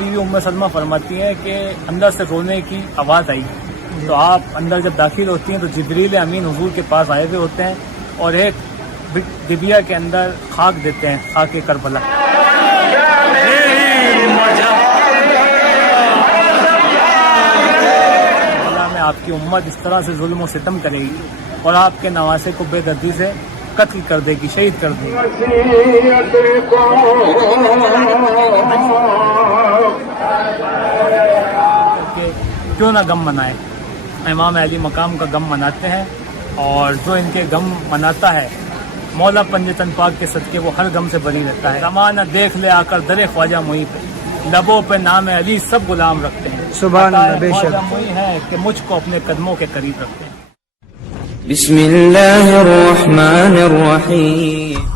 بیوی ام سلمہ فرماتی ہیں کہ اندر سے رونے کی آواز آئی، تو آپ اندر جب داخل ہوتی ہیں تو جبریل امین حضور کے پاس آئے ہوئے ہوتے ہیں اور ایک ڈبیا کے اندر خاک دیتے ہیں، خاک کربلا۔ میں آپ کی امت اس طرح سے ظلم و ستم کرے گی اور آپ کے نواسے کو بے دردی سے قتل کر دے گی، شہید کر دے گی۔ کیوں نہ غم منائے، امام علی مقام کا غم مناتے ہیں، اور جو ان کے غم مناتا ہے مولا پنجتن پاک کے صدقے وہ ہر غم سے بری رہتا ہے۔ زمانہ دیکھ لے آ کر در خواجہ معین پہ، لبوں پہ نام علی سب غلام رکھتے ہیں۔ سبحان اللہ، بے شک خواجہ معین ہے کہ مجھ کو اپنے قدموں کے قریب رکھتے ہیں۔ بسم اللہ الرحمن الرحیم۔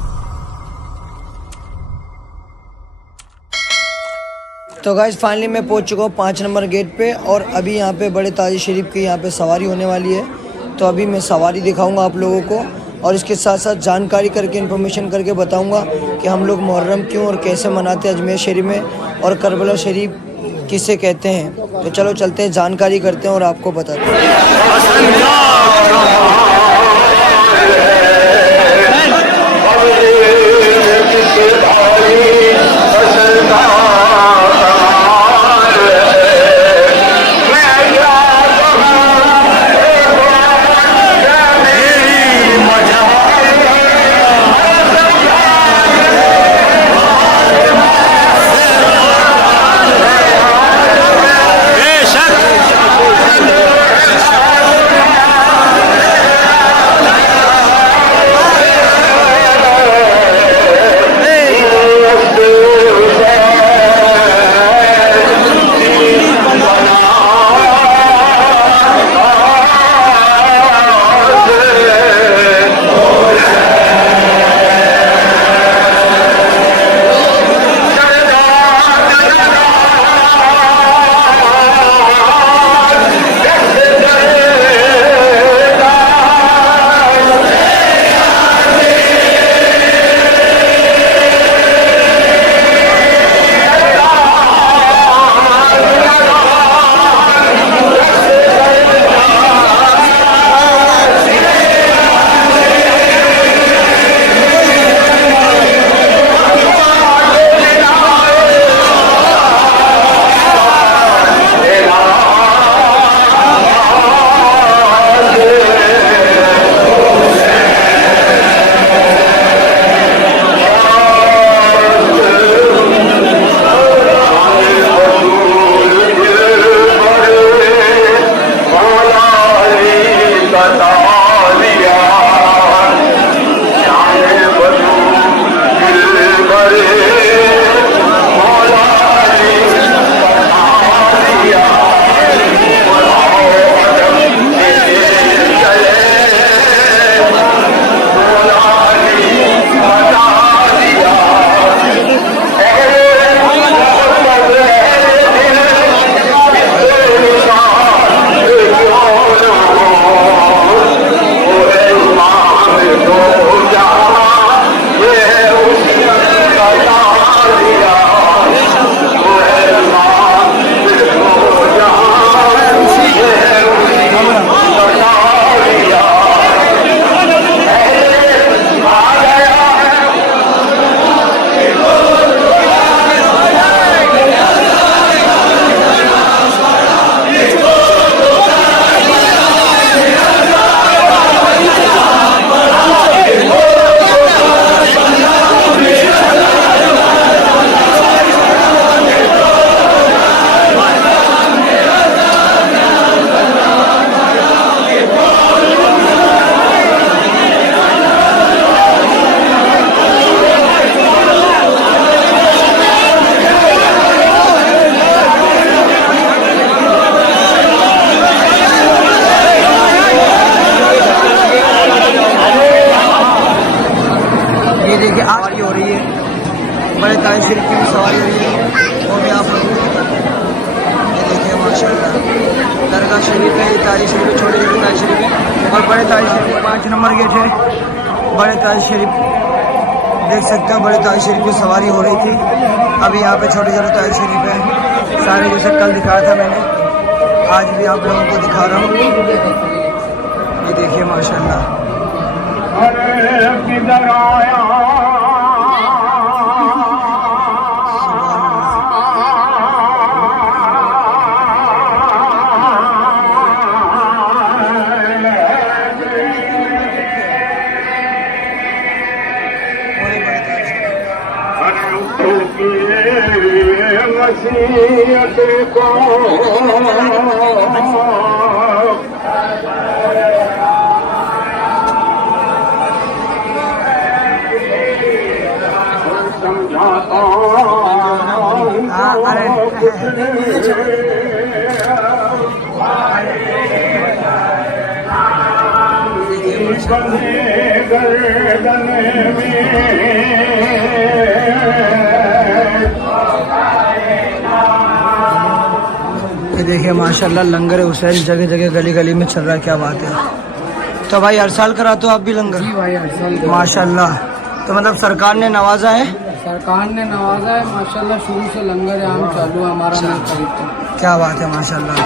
تو گائز فائنلی میں پہنچ چکا ہوں 5 نمبر گیٹ پہ، اور ابھی یہاں پہ بڑے تاج شریف کی یہاں پہ سواری ہونے والی ہے، تو ابھی میں سواری دکھاؤں گا آپ لوگوں کو، اور اس کے ساتھ ساتھ جانکاری کر کے انفارمیشن کر کے بتاؤں گا کہ ہم لوگ محرم کیوں اور کیسے مناتے ہیں اجمیر شریف میں، اور کربلا شریف کسے کہتے ہیں۔ تو چلو چلتے ہیں، جانکاری کرتے ہیں اور آپ کو بتاتے ہیں۔ بڑے تاج شریف کی بھی سواری ہو رہی ہے، وہ بھی آپ لوگ یہ دیکھیں ماشاء اللہ درگاہ شریف ہے، یہ تاج شریف چھوٹے چھوٹے تاج شریف ہے، اور بڑے تاج شریف 5 نمبر گیٹ ہے بڑے تاج شریف देख सकते हो बड़े ताज शरीफ की सवारी हो रही थी, अभी यहाँ पे छोटे छोटे ताज शरीफ है सारे, जैसे कल दिखाया था मैंने, आज भी आप लोगों को दिखा रहा हूँ। ये देखिए माशाल्लाह। ये देखिए माशाल्लाह लंगर हुसैन जगह जगह गली गली में चल रहा है, क्या बात है। तो भाई हर साल कराते हो आप भी लंगर? जी भाई, हर साल माशाल्लाह। तो मतलब सरकार ने नवाजा है? सरकार ने नवाजा है माशाल्लाह, शुरू से लंगर आम चालू है हमारा। मैं खरीदता हूँ। क्या बात है माशाल्लाह।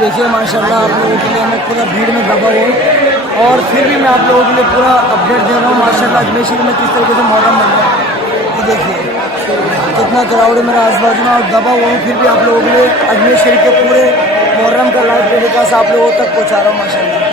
देखिए माशाल्लाह आप लोगों के लिए मैं पूरा भीड़ में दबा हुआ हूँ, और फिर भी मैं आप लोगों के लिए पूरा अपडेट दे रहा हूँ माशाल्लाह अजमेर शरीफ में किस तरीके से मुहर्रम बन रहा है। ये देखिए कितना क्राउड है मेरा आस बाजू में, और दबा हुआ हूँ, फिर भी आप लोगों के लिए अजमेर शरीफ के पूरे मुहर्रम का लाइव टेलीकास्ट आप लोगों तक पहुँचा रहा हूँ माशाल्लाह।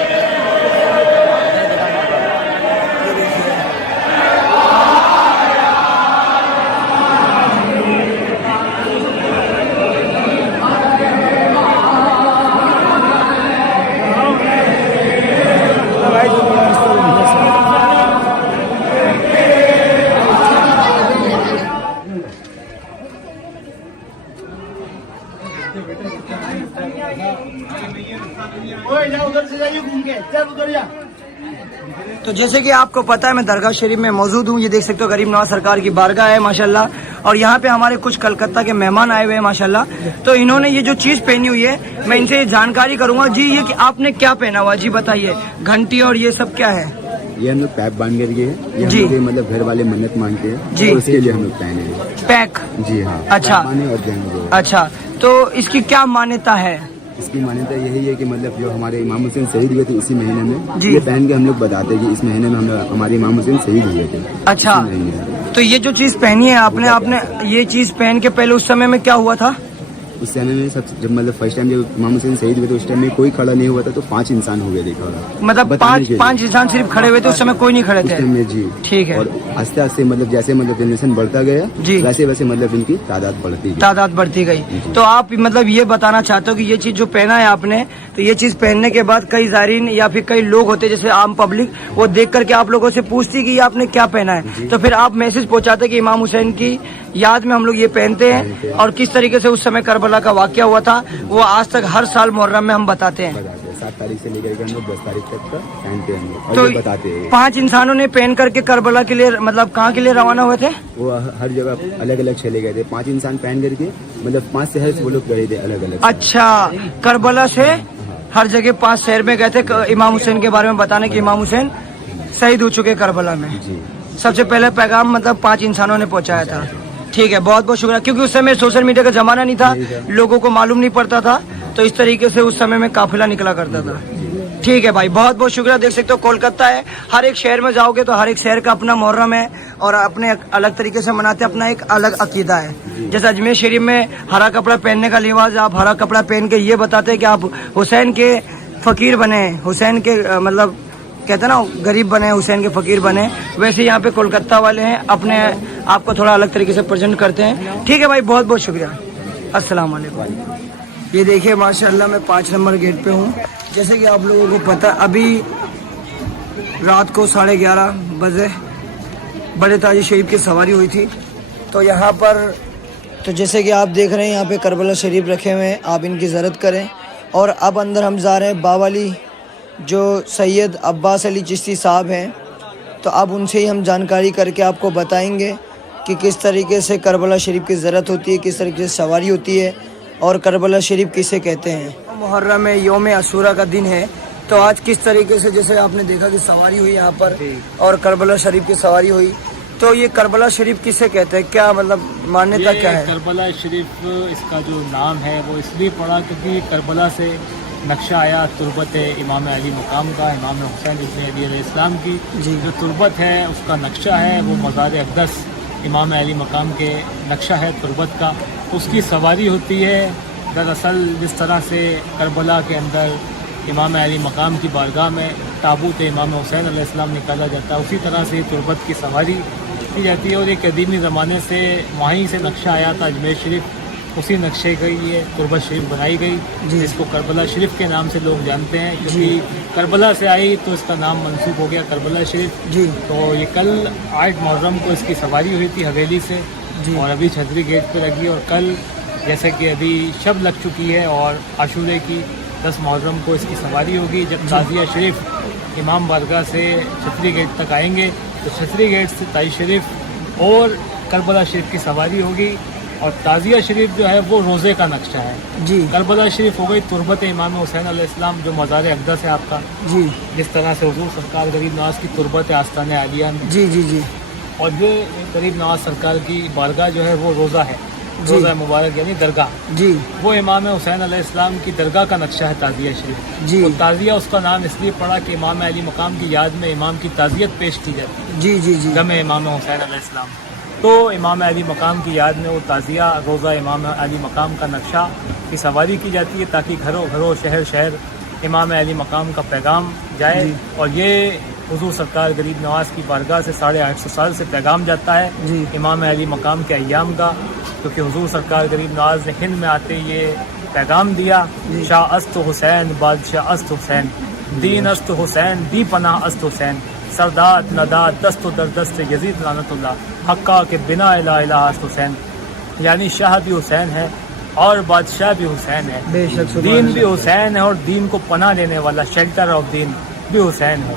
तो जैसे कि आपको पता है मैं दरगाह शरीफ में मौजूद हूँ। ये देख सकते हो गरीब नवाज सरकार की बारगाह है माशाल्लाह, और यहाँ पे हमारे कुछ कलकत्ता के मेहमान आए हुए हैं माशाल्लाह। तो इन्होंने ये जो चीज पहनी हुई है मैं इनसे जानकारी करूंगा। जी ये कि आपने क्या पहना हुआ, जी बताइए। घंटी और ये सब क्या है? ये हम लोग पैक बांध के ये जी। हम लोग मतलब घर वाले मन्नत मांगते हैं जी, तो उसके लिए हम लोग पहने हैं पैक। जी हाँ। अच्छा। पैक बांधे और जाएंगे। अच्छा, तो इसकी क्या मान्यता है? इसकी मान्यता यही है कि मतलब जो हमारे इमाम हुसैन शहीद हुए थे इसी महीने में, जी। ये पहन के हम लोग बताते हैं कि इस महीने में हम हमारे इमाम हुसैन शहीद हुए थे। अच्छा। इसी महीने में। तो ये जो चीज पहनी है आपने ये चीज पहन के पहले उस समय में क्या हुआ था? उस समय में सब जब मतलब फर्स्ट टाइम जब इमाम हुसैन शहीद हुए तो उस टाइम में कोई खड़ा नहीं हुआ था, तो 5 इंसान हो गए देखा होगा। मतलब बताने के लिए। 5 इंसान सिर्फ खड़े हुए थे, उस समय कोई नहीं खड़े उस थे। टाइम में जी ठीक है। और आस्ते आस्ते मतलब जैसे मतलब जनरेशन बढ़ता गया जी। वैसे वैसे मतलब इनकी तादाद बढ़ती गई। तो आप मतलब ये बताना चाहते हो कि ये चीज जो पहना है आपने, तो ये चीज पहनने के बाद कई ज़ायरीन या फिर कई लोग होते हैं जैसे आम पब्लिक, वो देख करके आप लोगों से पूछती कि ये आपने क्या पहना है, तो फिर आप मैसेज पहुंचाते कि इमाम हुसैन की याद में हम लोग ये पहनते हैं, और किस तरीके से उस समय करबला का वाकया हुआ था वो आज तक हर साल मुहर्रम में हम बताते हैं। 7 तारीख से लेकर के हम लोग 10 तारीख तक का पहनते हैं और तो ये बताते हैं। 5 इंसानों ने पहन करके करबला के लिए मतलब कहाँ के लिए रवाना हुए थे? वो हर जगह अलग अलग चले गए थे, 5 इंसान पहन करके मतलब 5 शहर से वो लोग गए थे अलग अलग। अच्छा, करबला से हर जगह 5 शहर में गए थे इमाम हुसैन के बारे में बताने कि इमाम हुसैन शहीद हो चुके करबला में। जी सबसे पहले पैगाम मतलब 5 इंसानों ने पहुंचाया था। ठीक है, बहुत बहुत शुक्रिया, क्योंकि उस समय सोशल मीडिया का जमाना नहीं था, लोगों को मालूम नहीं पड़ता था, तो इस तरीके से उस समय में काफिला निकला करता था। ठीक है भाई, बहुत बहुत शुक्रिया। देख सकते हो कोलकाता है, हर एक शहर में जाओगे तो हर एक शहर का अपना मुहर्रम है और अपने अलग तरीके से मनाते हैं, अपना एक अलग अकीदा है। जैसे अजमेर शरीफ में हरा कपड़ा पहनने का लिबास, आप हरा कपड़ा पहन के ये बताते हैं कि आप हुसैन के फकीर बने, हुसैन के मतलब कहते हैं ना गरीब बने, हुसैन के फकीर बने, वैसे यहाँ पे कोलकाता वाले हैं अपने आपको थोड़ा अलग तरीके से प्रेजेंट करते हैं। ठीक है भाई, बहुत बहुत शुक्रिया, अस्सलाम वालेकुम। ये देखिए माशाल्लाह मैं 5 नंबर गेट पे हूँ। जैसे कि आप लोगों को पता, अभी रात को 11:30 बजे बड़े ताजी शरीफ की सवारी हुई थी, तो यहाँ पर तो जैसे कि आप देख रहे हैं यहाँ पे करबला शरीफ रखे हुए हैं, आप इनकी ज़ियारत करें। और अब अंदर हम जा रहे हैं बावाली जो सैयद अब्बास अली चिश्ती साहब हैं, तो अब उनसे ही हम जानकारी करके आपको बताएंगे कि किस तरीके से करबला शरीफ की ज़रूरत होती है, किस तरीके से सवारी होती है और करबला शरीफ किसे कहते हैं। मुहर्रम में यौम अशूरा का दिन है, तो आज किस तरीके से जैसे आपने देखा कि सवारी हुई यहाँ पर और करबला शरीफ की सवारी हुई, तो ये करबला शरीफ किसे कहते हैं, क्या मतलब मान्यता क्या है? करबला शरीफ इसका जो नाम है वो इसलिए पड़ा क्योंकि करबला से नक्शा आया तुर्बत इमाम अली मकाम का, इमाम हुसैन इब्न अली अलैहिस्सलाम की जो तुर्बत है उसका नक्शा है वो मज़ार अक़दस इमाम अली मकाम के नक्शा है तुर्बत का, उसकी सवारी होती है। दरअसल जिस तरह से करबला के अंदर इमाम अली मकाम की बारगाह में ताबूत इमाम हुसैन अलैहिस्सलाम निकाला जाता है, उसी तरह से तुर्बत की सवारी की जाती है। और एक कदीमी ज़माने से वहीं से नक्शा आया था अजमेर शरीफ, उसी नक्शे की ये तुर्बत शरीफ बनाई गई, जिसको करबला शरीफ के नाम से लोग जानते हैं, क्योंकि करबला से आई तो इसका नाम मंसूब हो गया करबला शरीफ जी। तो ये कल 8 मुहर्रम को इसकी सवारी हुई थी हवेली से जी, और अभी छतरी गेट पे लगी, और कल जैसे कि अभी शब लग चुकी है और आशूरे की 10 मुहर्रम को इसकी सवारी होगी। जब ताज़िया शरीफ इमाम बारगाह से छतरी गेट तक आएंगे तो छतरी गेट से ताई शरीफ और करबला शरीफ की सवारी होगी। और ताज़िया शरीफ जो है वो रोज़े का नक्शा है जी। करबला शरीफ हो गई तुर्बत इमाम हुसैन अलैहिस्सलाम जो मज़ार अक़दस है आपका जी, जिस तरह से हुज़ूर सरकार गरीब नवाज़ की तुर्बत है आस्ताने आलिया में जी जी जी। और ये गरीब नवाज़ सरकार की बारगाह जो है वो रोज़ा है, रोज़ा मुबारक यानी दरगाह जी, वो इमाम हुसैन अलैहिस्सलाम की दरगाह का नक्शा है ताज़िया शरीफ जी। तो ताज़िया उसका नाम इसलिए पड़ा कि इमाम अली मकाम की याद में इमाम की ताज़ियत पेश की जाती है जी जी जी, गम इमाम हुसैन अलैहिस्सलाम। तो इमाम अली मकाम की याद में वो ताज़िया रोज़ा इमाम अली मकाम का नक्शा की सवारी की जाती है, ताकि घरों घरों शहर शहर इमाम अली मकाम का पैगाम जाए। और ये हुज़ूर सरकार गरीब नवाज़ की बारगाह से 850 साल से पैगाम जाता है इमाम अली मकाम के अय्याम का, क्योंकि हुज़ूर सरकार गरीब नवाज़ ने हिंद में आते ये पैगाम दिया, शाह अस्त हुसैन बादशाह अस्त हुसैन, दीन अस्त हुसैन दी पनाह अस्त हुसैन, सरदात नदात दस्त दर दस्त यजीद लानतुल्लाह, हक्का के बिना इला इला अस्त हुसैन, यानी शाह भी हुसैन है और बादशाह भी हुसैन है, दीन भी हुसैन है और दीन को पनाह देने वाला शेल्टर ऑफ दीन भी हुसैन है।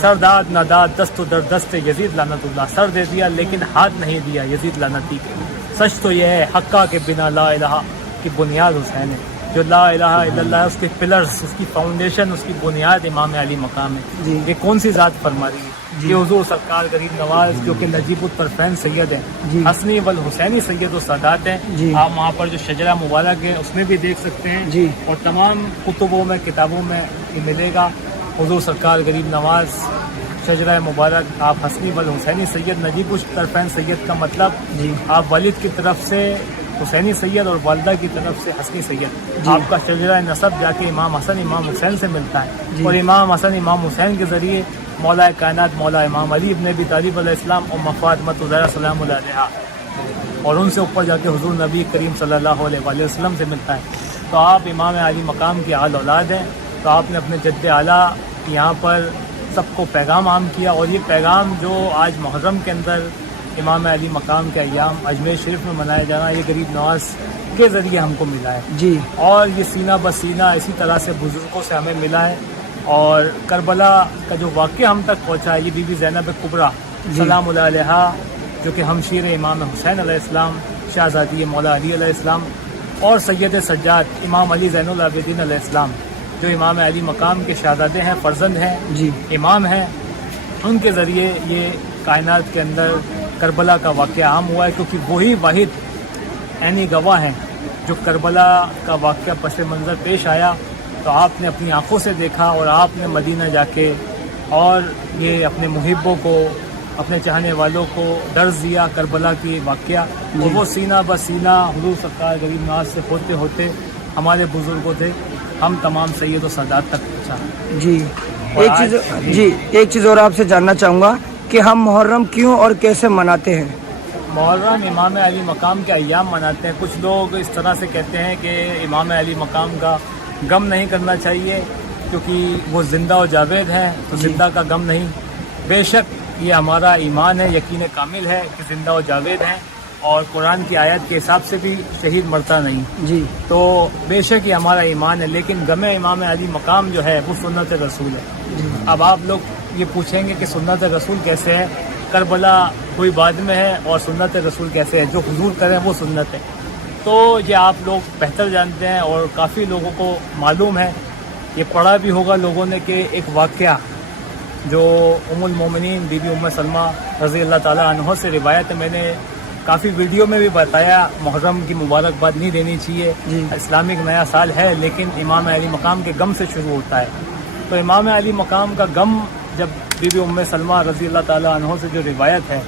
सरदात नदात दस्त दर दस्त यजीद लानतुल्लाह, सर दे दिया लेकिन हाथ नहीं दिया यजीद लानती के। सच तो यह है हक्का के बिना ला इलाहा की बुनियाद हुसैन है, जो ला इलाहा इल्लल्लाह है उसके पिलर्स, उसकी फाउंडेशन, उसकी बुनियाद इमाम अली मकाम है। ये कौन सी ज़ात फरमा रही है? ये हुज़ूर सरकार गरीब नवाज़ जो कि नजीबुत तरफ़ैन सैयद हैं, हसनी वल हुसैनी सैयद व सादात हैं। आप वहाँ पर जो शजरा मुबारक है उसमें भी देख सकते हैं जी, और तमाम कुतुबों में किताबों में ये मिलेगा। हुज़ूर सरकार गरीब नवाज़ शजरा मुबारक आप हसनी वल हुसैनी सैयद नजीब तरफैन सैयद का मतलब जी। आप वालिद की तरफ से हुसैनी सैयद और वालदा की तरफ से हसनी सैयद। आपका शजरा नसब जाके इमाम हसन इमाम हुसैन से मिलता है और इमाम हसन इमाम हुसैन के ज़रिए मौला कायनात मौला इमाम अली इब्न अबी तालिब अलैहिस्सलाम और फ़ातिमा ज़हरा सलाम अलैहा और उनसे ऊपर जाके हुजूर नबी करीम सल्लल्लाहु अलैहि वसल्लम से मिलता है। तो आप इमाम अली मकाम की आल औलाद हैं। तो आपने अपने जद्द आला यहाँ पर सबको पैगाम आम किया और ये पैगाम जो आज मुहर्रम के अंदर इमाम अली मकाम के अय्याम अजमेर शरीफ में मनाया जाना ये गरीब नवाज के ज़रिए हमको मिला है जी। और ये सीना बसीना इसी तरह से बुज़ुर्गों से हमें मिला है। और करबला का जो वाक़या हम तक पहुँचा है ये बीबी ज़ैनब कुबरा सलाम अलैहा जो कि हमशीर इमाम हुसैन अलैहिस्सलाम शहज़ादी मौला अली अलैहिस्सलाम और सैयद सज्जाद इमाम अली ज़ैनुल आबिदीन अलैहिस्सलाम जो इमाम अली मकाम के शहज़ादे हैं, फ़र्जंद हैं जी। इमाम हैं, उनके ज़रिए ये कायनात के अंदर करबला का वाक़या आम हुआ है क्योंकि वही वाहिद ऐनी गवाह हैं जो करबला का वाक़या पस मंज़र पेश आया तो आपने अपनी आँखों से देखा और आपने मदीना जाके और ये अपने मुहिब्बों को अपने चाहने वालों को दर्ज दिया करबला की वाक़या और वो सीना ब सीना हुजूर सरकार गरीब नवाज से होते होते हमारे बुज़ुर्गों थे हम तमाम सैयद और सादात तक पहुँचा। जी। एक चीज़ और आपसे जानना चाहूँगा कि हम मुहर्रम क्यों और कैसे मनाते हैं? मुहर्रम इमाम अली मकाम के अय्याम मनाते हैं। कुछ लोग इस तरह से कहते हैं कि इमाम अली मकाम का गम नहीं करना चाहिए क्योंकि वो ज़िंदा और जावेद हैं तो ज़िंदा का गम नहीं। बेशक ये हमारा ईमान है, यकीन कामिल है कि ज़िंदा और जावेद हैं और कुरान की आयत के हिसाब से भी शहीद मरता नहीं जी। तो बेशक ये हमारा ईमान है। लेकिन गमे इमाम अली मकाम जो है वो सुन्नत रसूल है। अब आप लोग ये पूछेंगे कि सुन्नत रसूल कैसे है, करबला कोई बाद में है और सुन्नत रसूल कैसे है, जो हुजूर करें वो सुन्नत है। तो ये आप लोग बेहतर जानते हैं और काफ़ी लोगों को मालूम है, ये पढ़ा भी होगा लोगों ने कि एक वाक़या जो उम्मुल मोमिनीन बीबी उम्मे सलमा रज़ी अल्लाह ताला अन्हा से रिवायत है। मैंने काफ़ी वीडियो में भी बताया मुहर्रम की मुबारकबाद नहीं देनी चाहिए, इस्लामिक नया साल है लेकिन इमाम अली मकाम के गम से शुरू होता है। तो इमाम अली मकाम का गम जब बीबी उम्मे सलमा रज़ी अल्लाह ताला अन्हा से जो रिवायत है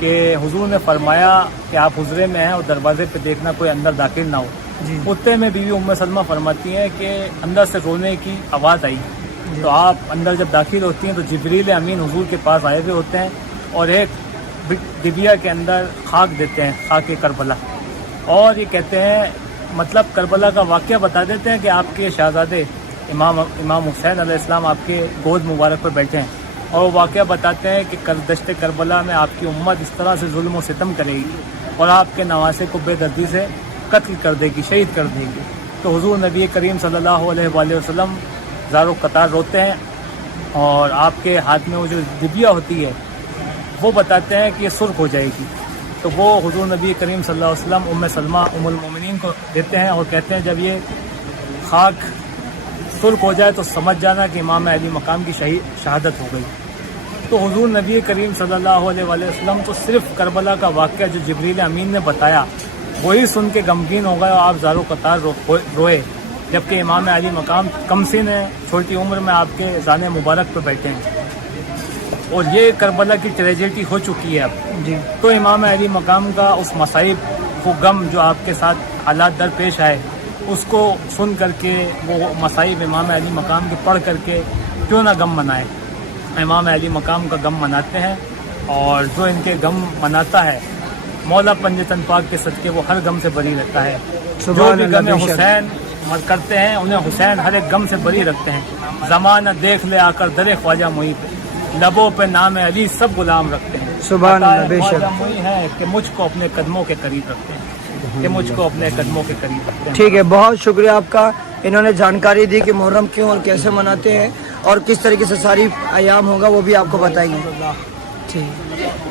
कि हुजूर ने फरमाया कि आप हुजरे में हैं और दरवाजे पे देखना कोई अंदर दाखिल ना हो। उतने में बीबी उम्मे सलमा फरमाती हैं कि अंदर से रोने की आवाज़ आई तो आप अंदर जब दाखिल होती हैं तो जिब्रील अमीन हुजूर के पास आए हुए होते हैं और एक डिबिया के अंदर खाक देते हैं, खाक करबला, और ये कहते हैं मतलब करबला का वाक़या बता देते हैं कि आपके शहज़ादे इमाम हुसैन अलैहिस्सलाम आपके गोद मुबारक पर बैठे हैं और वो वाक़या बताते हैं कि दश्त करबला में आपकी उम्मत इस तरह से जुल्म व सितम करेगी और आपके नवासे को बेदर्दी से कत्ल कर देगी, शहीद कर देगी। तो हुजूर नबी करीम सल्लल्लाहु अलैहि वसल्लम ज़ारो कतार रोते हैं और आपके हाथ में वो जो डिबिया होती है वो बताते हैं कि ये सुर्ख हो जाएगी। तो वो हुजूर नबी करीम सल्लल्लाहु अलैहि वसल्लम उम्मे सलमा उम्मुल मोमिनीन को देते हैं और कहते हैं जब ये खाक सुर्ख हो जाए तो समझ जाना कि इमाम अली मकाम की शहादत हो गई। तो हुजूर नबी करीम सल्लल्लाहु अलैहि वसल्लम तो सिर्फ करबला का वाक़या जो जिब्रील अमीन ने बताया वही सुन के गमगीन हो गए और आप ज़ारो कतार रोए, जबकि इमाम अली मकाम कमसिन है, छोटी उम्र में आपके ज़ाने मुबारक पर बैठे हैं और ये करबला की ट्रेजेडी हो चुकी है अब जी। तो इमाम अली मकाम का उस मसाइब को गम जो आपके साथ हालात दरपेश आए उसको सुन करके वो मसाइब इमाम अली मकाम के पढ़ करके क्यों ना गम मनाए। इमाम अली मकाम का गम मनाते हैं और जो इनके गम मनाता है मौला पंजतन पाक के सदके वो हर गम से बरी रहता है। जो भी गम हुसैन करते हैं उन्हें हुसैन हर एक गम से बरी रखते हैं। ज़माना देख ले आकर दरे ख्वाजा मुई पे, लबों पे नाम अली सब गुलाम रखते हैं। सुभान अल्लाह, ख्वाजा मुई है कि मुझको अपने कदमों के करीब रखते हैं, कि मुझको अपने कदमों के करीब रखते हैं। ठीक है, बहुत शुक्रिया आपका। इन्होंने जानकारी दी कि मुहर्रम क्यों और कैसे मनाते हैं और किस तरीके से सारी अयाम होगा वो भी आपको बताएंगे। ठीक।